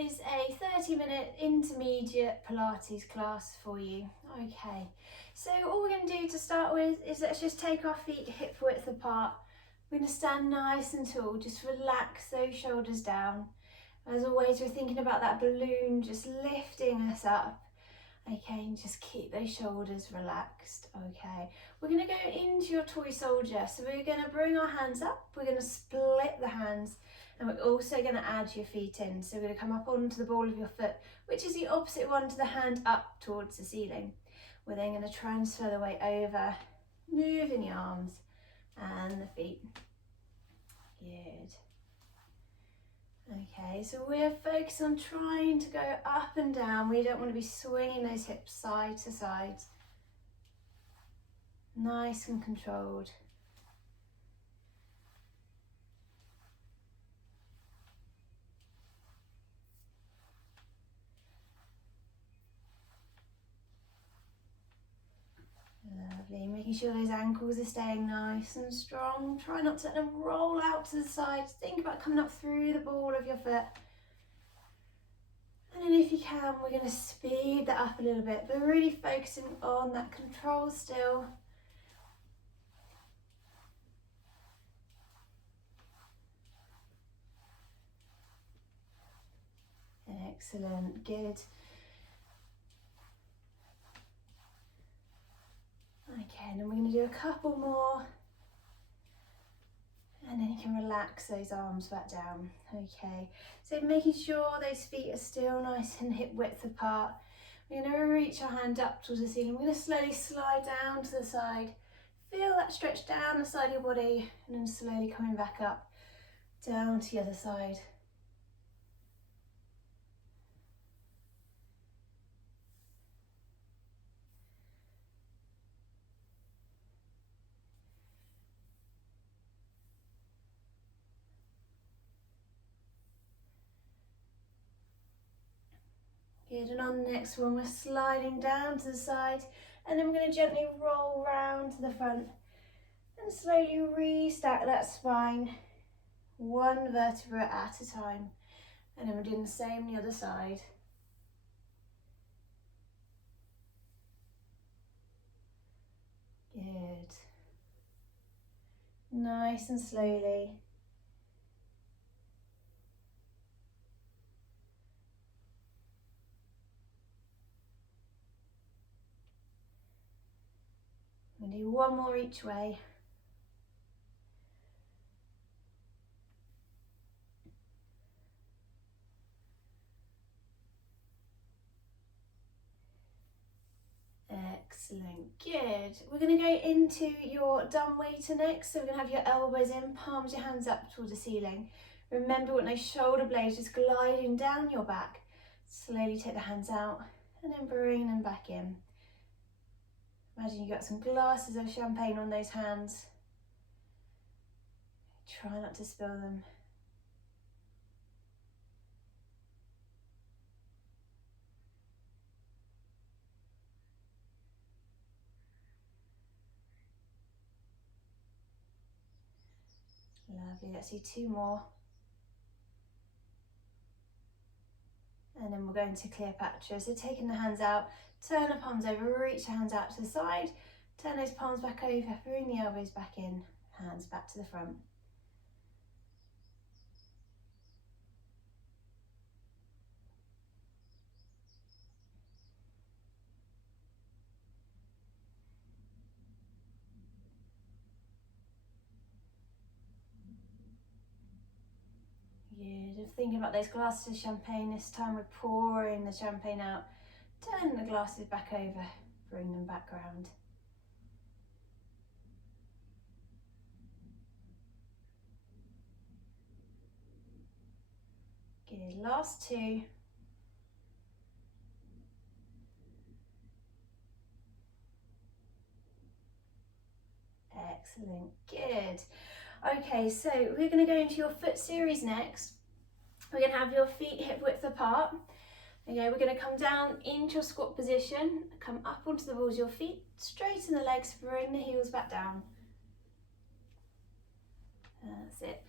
is a 30-minute intermediate Pilates class for you. Okay, so all we're going to do to start with is let's just take our feet hip width apart. We're going to stand nice and tall, just relax those shoulders down. As always, we're thinking about that balloon just lifting us up. Okay, and just keep those shoulders relaxed. Okay, we're going to go into your toy soldier. So we're going to bring our hands up, we're going to split the hands, and we're also going to add your feet in. So we're going to come up onto the ball of your foot, which is the opposite one to the hand up towards the ceiling. We're then going to transfer the weight over, moving the arms and the feet. Good. Okay, so we're focused on trying to go up and down. We don't want to be swinging those hips side to side. Nice and controlled. Lovely, making sure those ankles are staying nice and strong. Try not to let them roll out to the sides. Think about coming up through the ball of your foot. And then if you can, we're going to speed that up a little bit, but really focusing on that control still. Excellent, good. Okay, and then we're going to do a couple more. And then you can relax those arms back down. Okay, so making sure those feet are still nice and hip width apart. We're going to reach our hand up towards the ceiling. We're going to slowly slide down to the side. Feel that stretch down the side of your body, and then slowly coming back up, down to the other side. Good, and on the next one, we're sliding down to the side, and then we're going to gently roll round to the front and slowly restack that spine, one vertebra at a time. And then we're doing the same on the other side. Good. Nice and slowly. We'll do one more each way. Excellent, good. We're going to go into your Dumbwaiter next. So we're going to have your elbows in, palms your hands up towards the ceiling. Remember when those shoulder blades just gliding down your back. Slowly take the hands out and then bring them back in. Imagine you got some glasses of champagne on those hands. Try not to spill them. Lovely, let's do two more. And then we're going to Cleopatra. So taking the hands out, turn the palms over, reach the hands out to the side, turn those palms back over, bring the elbows back in, hands back to the front. Good, thinking about those glasses of champagne, this time we're pouring the champagne out, turn the glasses back over, bring them back round. Good, last two. Excellent, good. Okay, so we're going to go into your foot series next. We're going to have your feet hip width apart. Okay, we're going to come down into your squat position, come up onto the balls of your feet, straighten the legs, bring the heels back down. That's it.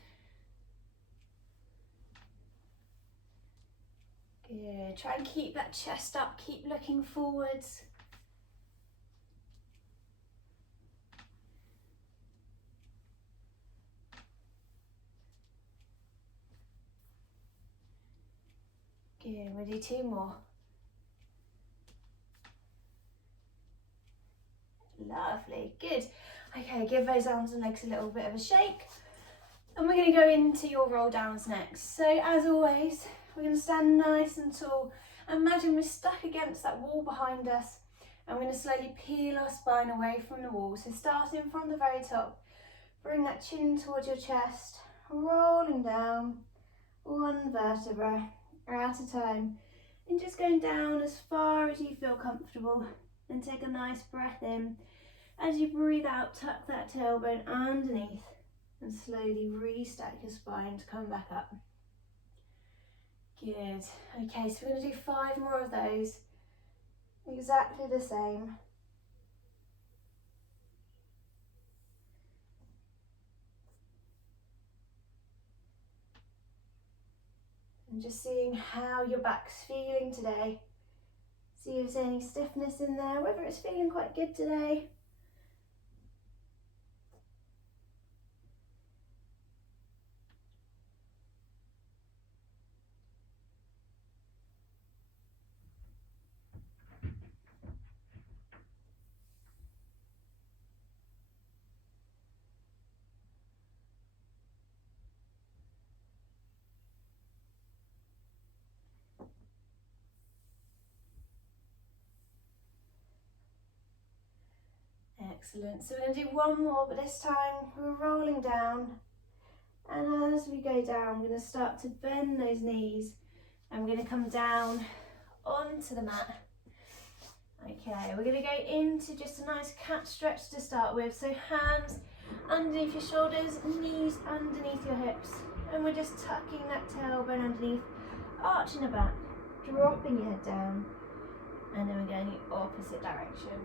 Good. Try and keep that chest up, keep looking forwards. Good, we'll do 2 more. Lovely, good. Okay, give those arms and legs a little bit of a shake. And we're going to go into your roll downs next. So as always, we're going to stand nice and tall. Imagine we're stuck against that wall behind us, and we're going to slowly peel our spine away from the wall. So starting from the very top, bring that chin towards your chest, rolling down 1 vertebra at a time, and just going down as far as you feel comfortable. And take a nice breath in. As you breathe out, tuck that tailbone underneath and slowly restack your spine to come back up. Good. Okay, so we're going to do 5 more of those. Exactly the same. And just seeing how your back's feeling today. See if there's any stiffness in there, whether it's feeling quite good today. Excellent. So we're going to do 1 more, but this time we're rolling down. And as we go down, we're going to start to bend those knees, and we're going to come down onto the mat. Okay, we're going to go into just a nice cat stretch to start with. So hands underneath your shoulders, knees underneath your hips. And we're just tucking that tailbone underneath, arching the back, dropping your head down. And then we're going the opposite direction.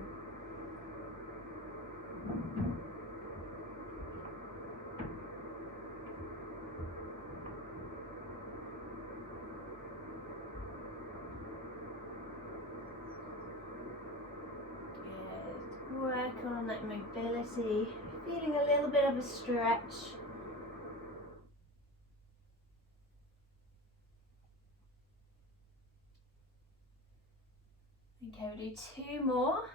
Work on that mobility, feeling a little bit of a stretch. Okay, we'll do 2 more.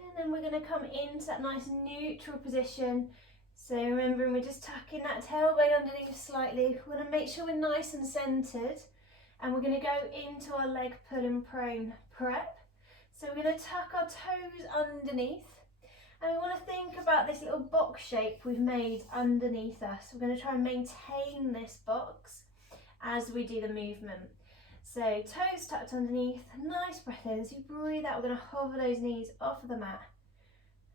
And then we're going to come into that nice neutral position. So remembering we're just tucking that tailbone underneath slightly. We're going to make sure we're nice and centered. And we're going to go into our leg pull and prone prep. So we're going to tuck our toes underneath. And we want to think about this little box shape we've made underneath us. We're going to try and maintain this box as we do the movement. So toes tucked underneath, nice breath in. As you breathe out, we're going to hover those knees off of the mat.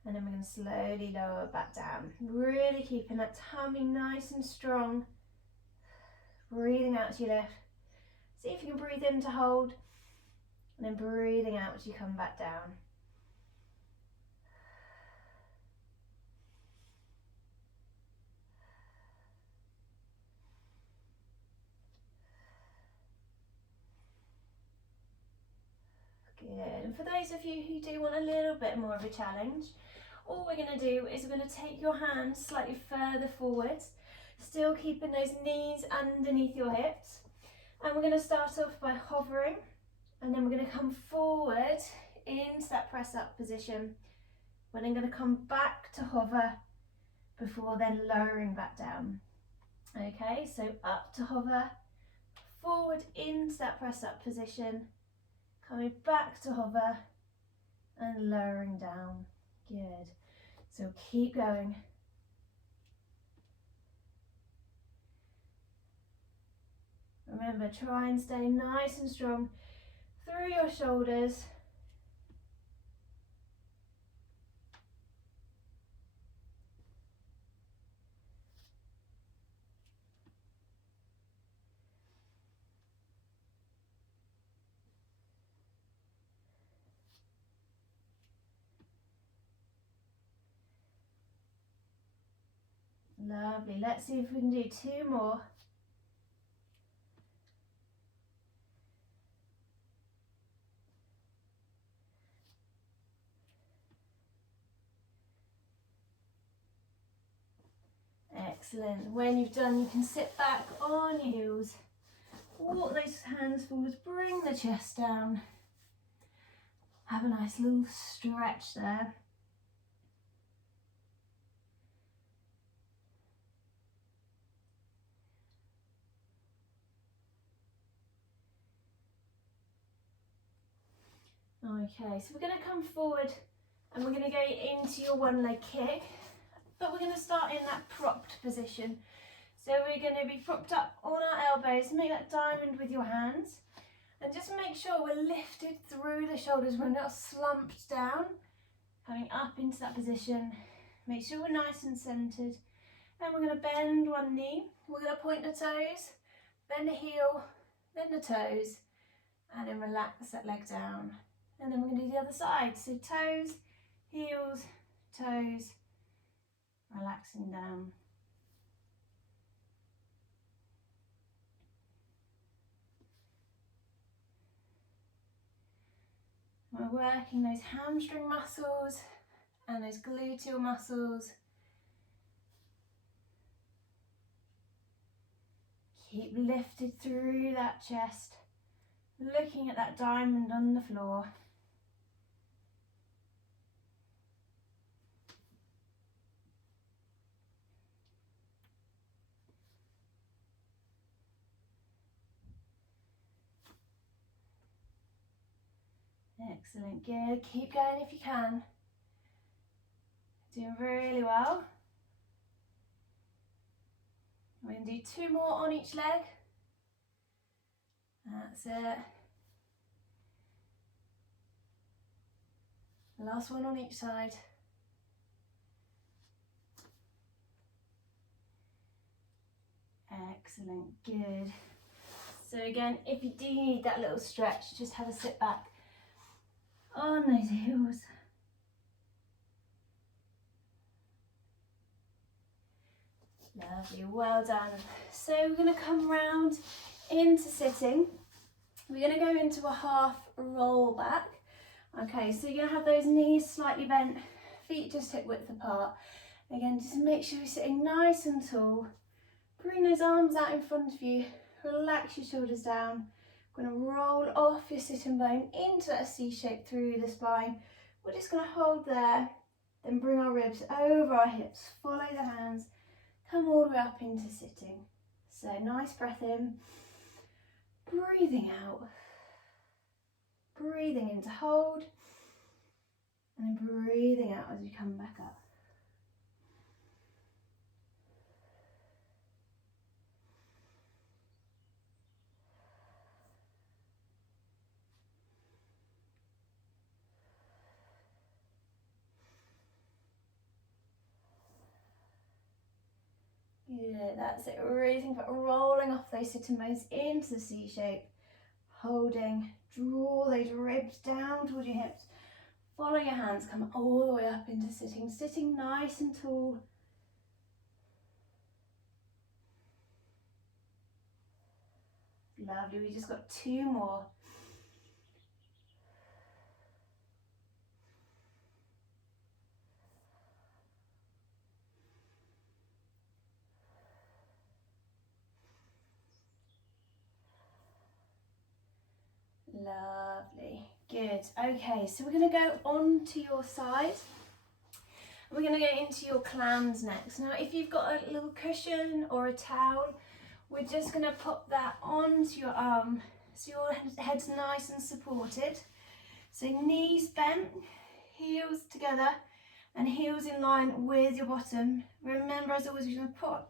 And then we're going to slowly lower back down. Really keeping that tummy nice and strong. Breathing out as you lift. See if you can breathe in to hold. And then breathing out as you come back down. Good. And for those of you who do want a little bit more of a challenge, all we're going to do is we're going to take your hands slightly further forwards, still keeping those knees underneath your hips. And we're going to start off by hovering, and then we're going to come forward into that press up position. We're then going to come back to hover before then lowering back down. Okay, so up to hover, forward into that press up position, coming back to hover and lowering down. Good. So keep going. Remember, try and stay nice and strong through your shoulders. Lovely. Let's see if we can do 2 more. Excellent. When you've done, you can sit back on your heels, walk those hands forwards, bring the chest down. Have a nice little stretch there. Okay, so we're going to come forward and we're going to go into your one leg kick, but we're going to start in that propped position. So we're going to be propped up on our elbows, make that diamond with your hands, and just make sure we're lifted through the shoulders, we're not slumped down, coming up into that position. Make sure we're nice and centered, and we're going to bend one knee, we're going to point the toes, bend the heel, bend the toes, and then relax that leg down. And then we're going to do the other side, so toes, heels, toes, relaxing down. We're working those hamstring muscles and those gluteal muscles. Keep lifted through that chest, looking at that diamond on the floor. Excellent, good. Keep going if you can. Doing really well. We're going to do 2 more on each leg. That's it. Last one on each side. Excellent, good. So again, if you do need that little stretch, just have a sit back on those heels. Lovely, well done. So we're going to come round into sitting. We're going to go into a half roll back. Okay, so you're going to have those knees slightly bent, feet just hip width apart. Again, just make sure you're sitting nice and tall. Bring those arms out in front of you. Relax your shoulders down. We're going to roll off your sitting bone into that C shape through the spine. We're just going to hold there, then bring our ribs over our hips. Follow the hands. Come all the way up into sitting. So nice breath in. Breathing out. Breathing in to hold. And then breathing out as you come back up. Good, that's it. Really think about rolling off those sitting bones into the C shape. Holding, draw those ribs down towards your hips. Follow your hands, come all the way up into sitting. Sitting nice and tall. Lovely, we just got 2 more. Lovely, good. Okay, so we're going to go onto your side. We're going to go into your clams next. Now, if you've got a little cushion or a towel, we're just going to pop that onto your arm so your head's nice and supported. So knees bent, heels together, and heels in line with your bottom. Remember, as always, you're going to put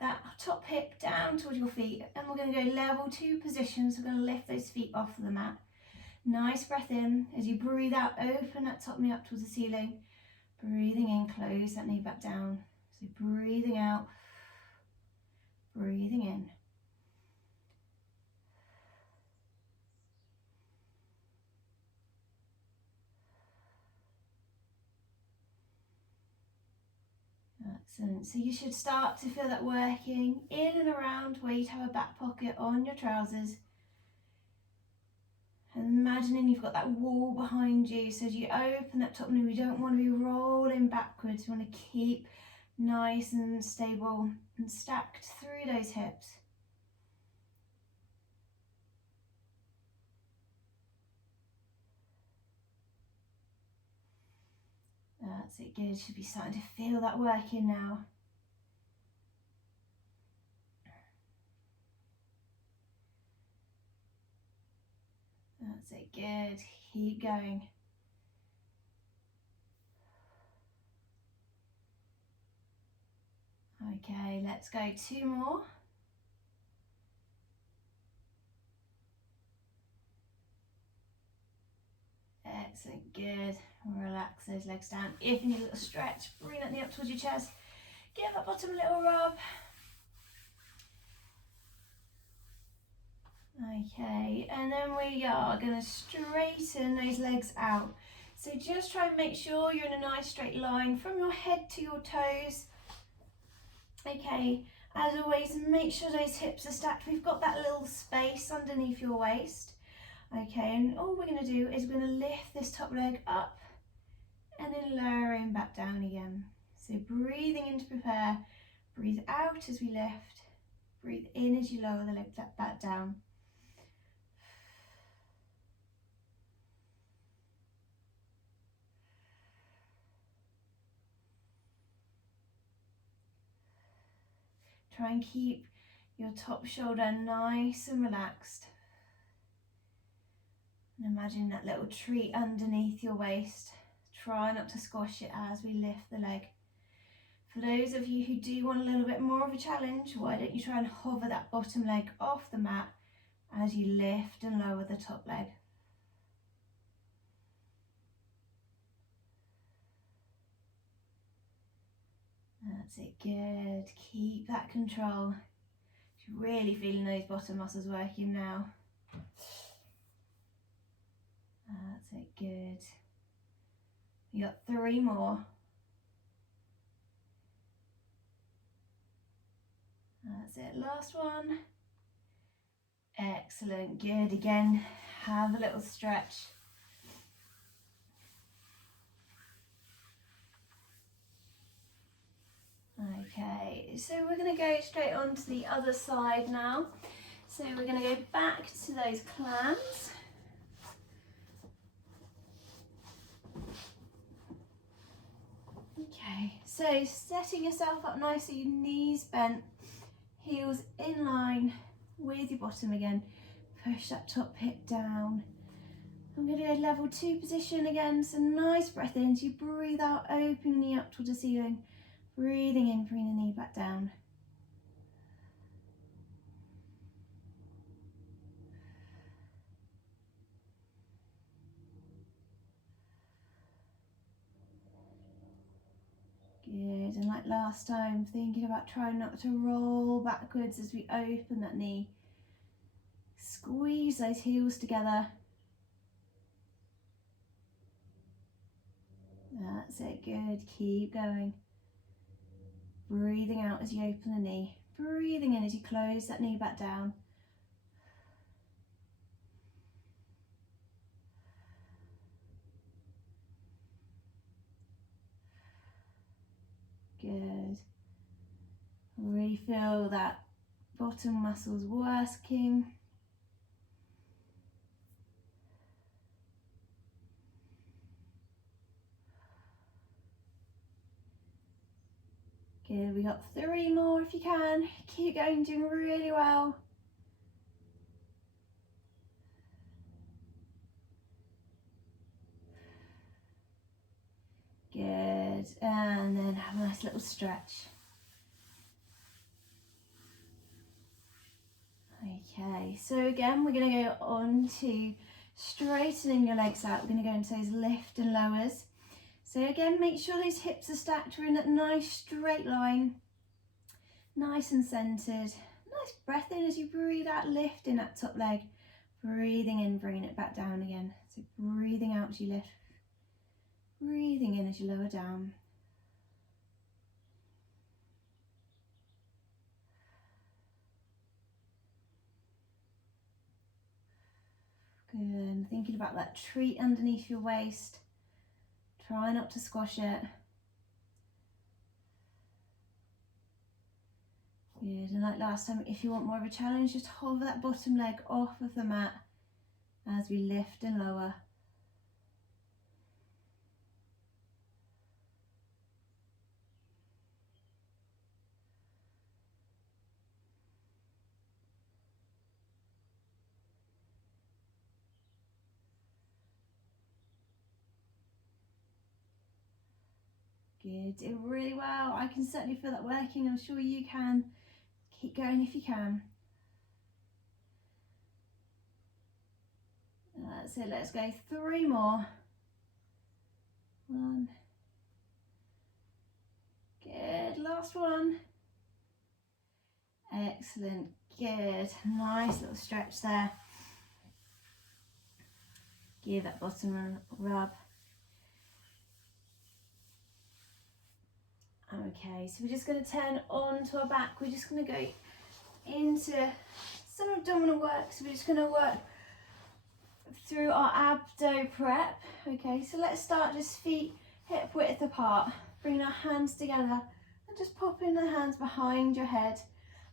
that top hip down towards your feet, and we're going to go level 2 position. So we're going to lift those feet off the mat. Nice breath in. As you breathe out, open that top knee up towards the ceiling. Breathing in, close that knee back down. So breathing out, breathing in. Excellent. So you should start to feel that working in and around where you'd have a back pocket on your trousers. And imagining you've got that wall behind you, so as you open that top knee, we don't want to be rolling backwards. We want to keep nice and stable and stacked through those hips. That's it, good. Should be starting to feel that working now. That's it, good. Keep going. Okay, let's go 2 more. Excellent, good. Relax those legs down. If you need a little stretch, bring that knee up towards your chest. Give that bottom a little rub. Okay, and then we are going to straighten those legs out. So just try and make sure you're in a nice straight line from your head to your toes. Okay, as always, make sure those hips are stacked. We've got that little space underneath your waist. Okay, and all we're going to do is we're going to lift this top leg up and then lowering back down again. So breathing in to prepare, breathe out as we lift, breathe in as you lower the leg back down. Try and keep your top shoulder nice and relaxed. And imagine that little treat underneath your waist. Try not to squash it as we lift the leg. For those of you who do want a little bit more of a challenge, why don't you try and hover that bottom leg off the mat as you lift and lower the top leg. That's it, good. Keep that control. You're really feeling those bottom muscles working now. That's it, good. You got 3 more. That's it, last one. Excellent, good. Again, have a little stretch. Okay, so we're going to go straight on to the other side now. So we're going to go back to those clams. Okay, so setting yourself up nicely, knees bent, heels in line with your bottom again. Push that top hip down. I'm going to go level 2 position again, so nice breath in as you breathe out, open the knee up towards the ceiling. Breathing in, bring the knee back down. Good, and like last time, thinking about trying not to roll backwards as we open that knee. Squeeze those heels together. That's it, good, keep going. Breathing out as you open the knee. Breathing in as you close that knee back down. Good. Really feel that bottom muscles working. Good, we got 3 more if you can. Keep going, doing really well. Good, and then have a nice little stretch. Okay, so again, we're going to go on to straightening your legs out. We're going to go into those lift and lowers. So again, make sure those hips are stacked. We're in that nice straight line, nice and centered. Nice breath in as you breathe out, lifting that top leg. Breathing in, bringing it back down again. So breathing out as you lift. Breathing in as you lower down. Good. Thinking about that treat underneath your waist. Try not to squash it. Good. And like last time, if you want more of a challenge, just hover that bottom leg off of the mat as we lift and lower. Good, did really well. I can certainly feel that working. I'm sure you can. Keep going if you can. That's it, let's go 3 more. 1. Good, last one. Excellent, good. Nice little stretch there. Give that bottom a rub. Okay, so we're just going to turn onto our back. We're just going to go into some abdominal work. So we're just going to work through our abdo prep. Okay, so let's start just feet hip width apart. Bring our hands together and just popping the hands behind your head,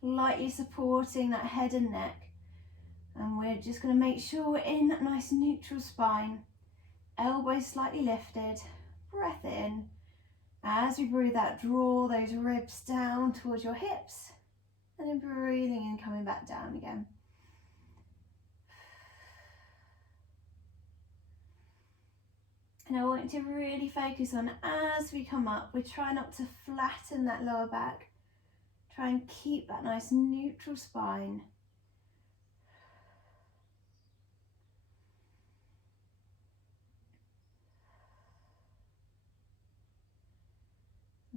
lightly supporting that head and neck. And we're just going to make sure we're in that nice neutral spine. Elbows slightly lifted. Breath in. As we breathe out, draw those ribs down towards your hips. And then breathing in, coming back down again. And I want you to really focus on, as we come up, we try not to flatten that lower back. Try and keep that nice neutral spine.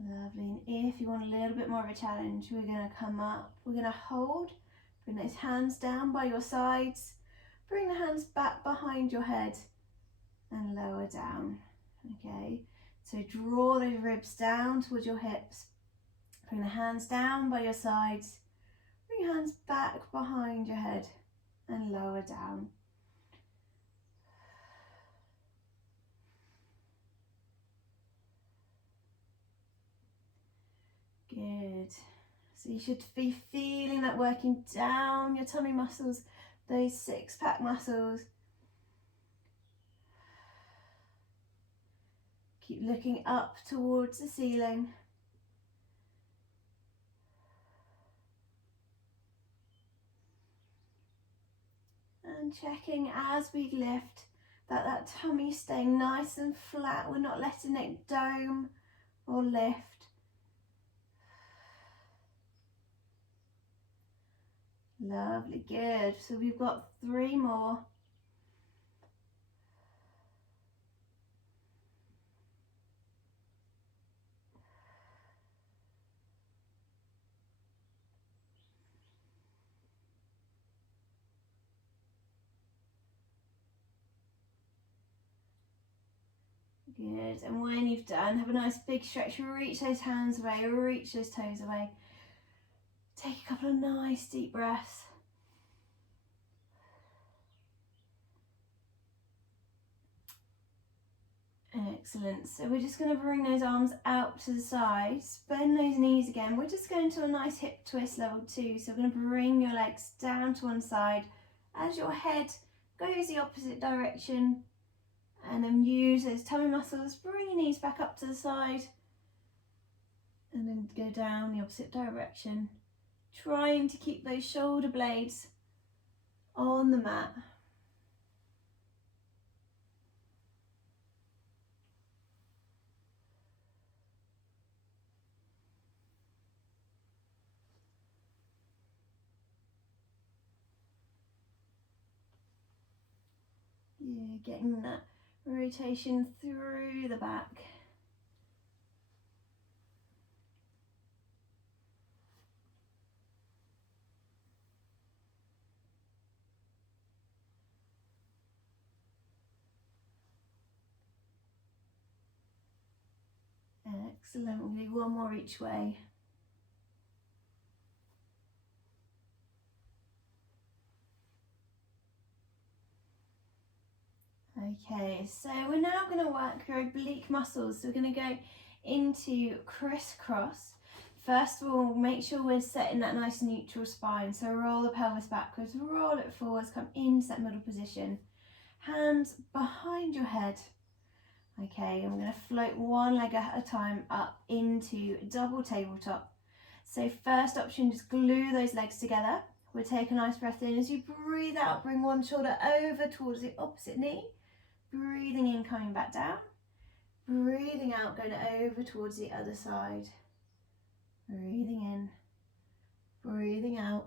Lovely. And if you want a little bit more of a challenge, we're going to come up, we're going to hold, bring those hands down by your sides, bring the hands back behind your head and lower down. Okay, so draw those ribs down towards your hips, bring the hands down by your sides, bring your hands back behind your head and lower down. Good. So you should be feeling that working down your tummy muscles, those 6-pack muscles. Keep looking up towards the ceiling. And checking as we lift that tummy staying nice and flat. We're not letting it dome or lift. Lovely, good. So we've got 3 more. Good, and when you've done, have a nice big stretch, reach those hands away, reach those toes away. Take a couple of nice deep breaths. Excellent, so we're just going to bring those arms out to the sides, bend those knees again. We're just going to a nice hip twist level 2, so we're going to bring your legs down to one side as your head goes the opposite direction. And then use those tummy muscles, bring your knees back up to the side and then go down the opposite direction. Trying to keep those shoulder blades on the mat. Yeah, getting that rotation through the back. Excellent, we'll do 1 more each way. Okay, so we're now going to work your oblique muscles. So we're going to go into Criss Cross. First of all, make sure we're setting that nice neutral spine. So roll the pelvis backwards, roll it forwards, come into that middle position. Hands behind your head. Okay, and we're going to float one leg at a time up into double tabletop. So first option, just glue those legs together. We'll take a nice breath in. As you breathe out, bring one shoulder over towards the opposite knee. Breathing in, coming back down. Breathing out, going over towards the other side. Breathing in, breathing out,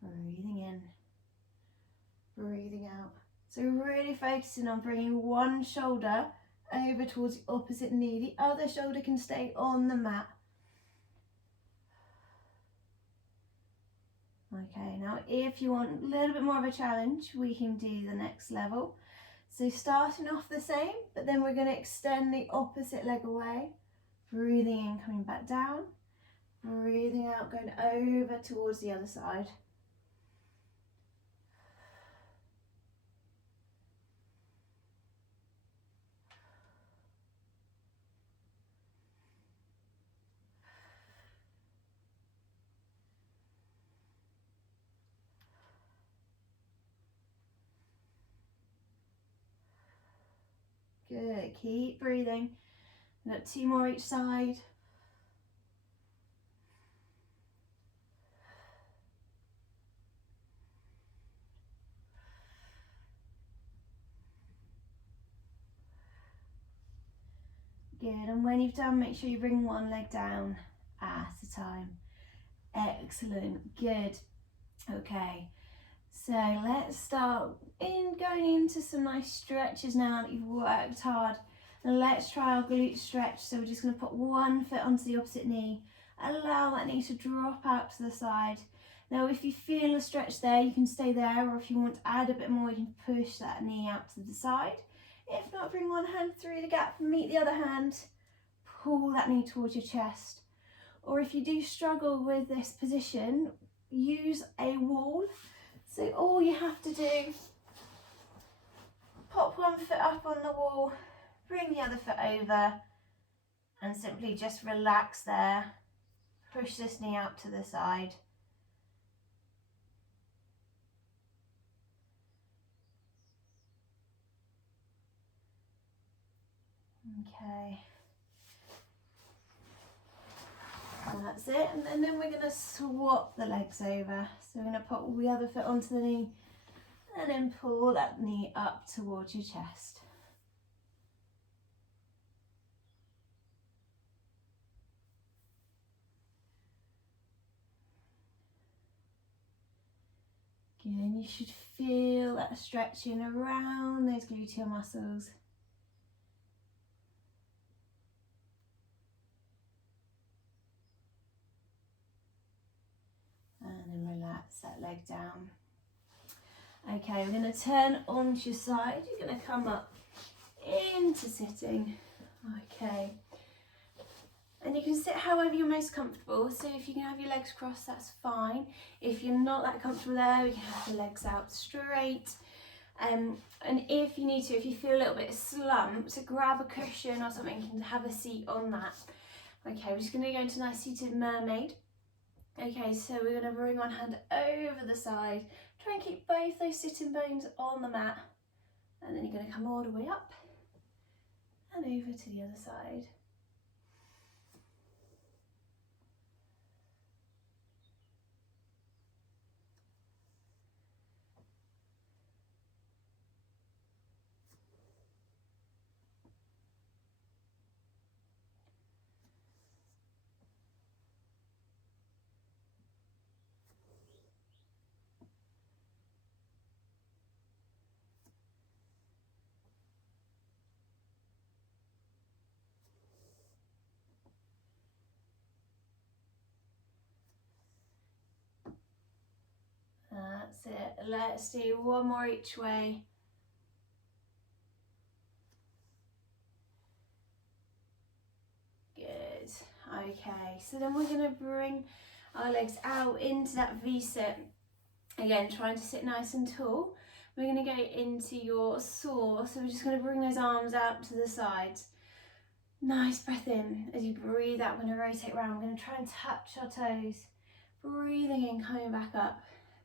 breathing in, breathing out. So really focusing on bringing one shoulder over towards the opposite knee. The other shoulder can stay on the mat. Okay, now if you want a little bit more of a challenge, we can do the next level. So starting off the same, but then we're going to extend the opposite leg away. Breathing in, coming back down. Breathing out, going over towards the other side. Good, keep breathing. We've got 2 more each side. Good, and when you've done, make sure you bring one leg down at a time. Excellent, good. Okay, so let's start going into some nice stretches now that you've worked hard. And let's try our glute stretch. So we're just going to put one foot onto the opposite knee. Allow that knee to drop out to the side. Now if you feel a stretch there, you can stay there, or if you want to add a bit more, you can push that knee out to the side. If not, bring one hand through the gap, meet the other hand, pull that knee towards your chest. Or if you do struggle with this position, use a wall. So all you have to do, pop one foot up on the wall, bring the other foot over, and simply just relax there. Push this knee out to the side. Okay. And that's it. And then we're going to swap the legs over. So we're going to put the other foot onto the knee and then pull that knee up towards your chest. Good, and you should feel that stretching around those gluteal muscles. And then relax that leg down. Okay, we're going to turn onto your side. You're going to come up into sitting. Okay. And you can sit however you're most comfortable. So if you can have your legs crossed, that's fine. If you're not that comfortable there, you can have the legs out straight. And if you need to, if you feel a little bit slumped, grab a cushion or something, you can have a seat on that. Okay, we're just going to go into nice seated mermaid. Okay, so we're going to bring one hand over the side. Try and keep both those sitting bones on the mat. And then you're going to come all the way up and over to the other side. That's it. Let's do one more each way. Good. Okay, so then we're going to bring our legs out into that V-sit. Again, trying to sit nice and tall. We're going to go into your saw, so we're just going to bring those arms out to the sides. Nice breath in. As you breathe out, I'm going to rotate around. We're going to try and touch our toes. Breathing in, coming back up.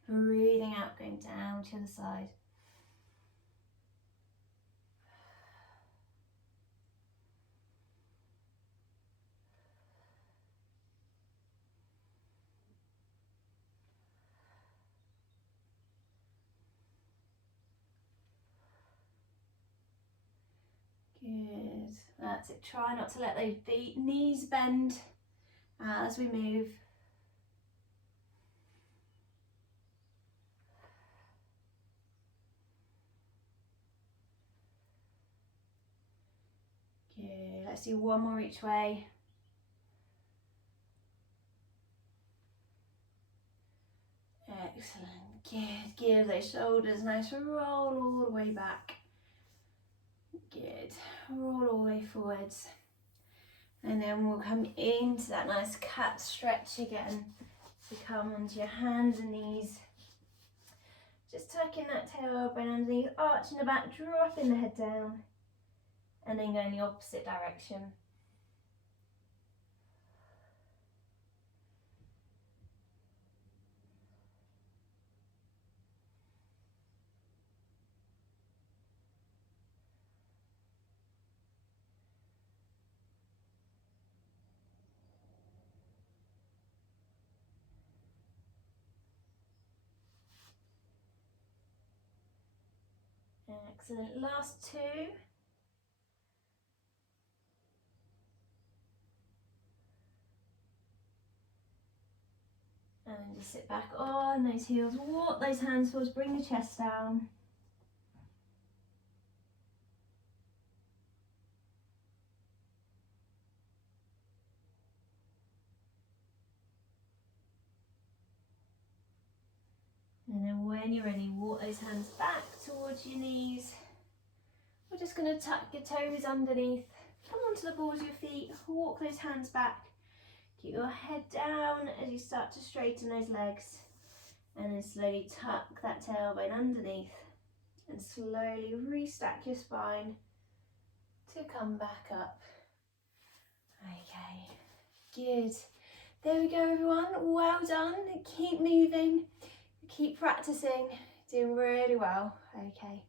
Breathing out, going down to the side. Good. That's it. Try not to let those knees bend as we move. Good. Let's do one more each way. Excellent. Good. Give those shoulders a nice roll all the way back. Good. Roll all the way forwards. And then we'll come into that nice cat stretch again. So come onto your hands and knees. Just tucking that tailbone underneath, arching the back, dropping the head down. And then going the opposite direction. Excellent. Last two. And then just sit back on those heels, walk those hands forwards, bring the chest down. And then when you're ready, walk those hands back towards your knees. We're just going to tuck your toes underneath, come onto the balls of your feet, walk those hands back. Keep your head down as you start to straighten those legs. And then slowly tuck that tailbone underneath and slowly restack your spine to come back up. Okay, good. There we go, everyone. Well done. Keep moving, keep practicing. Doing really well. Okay.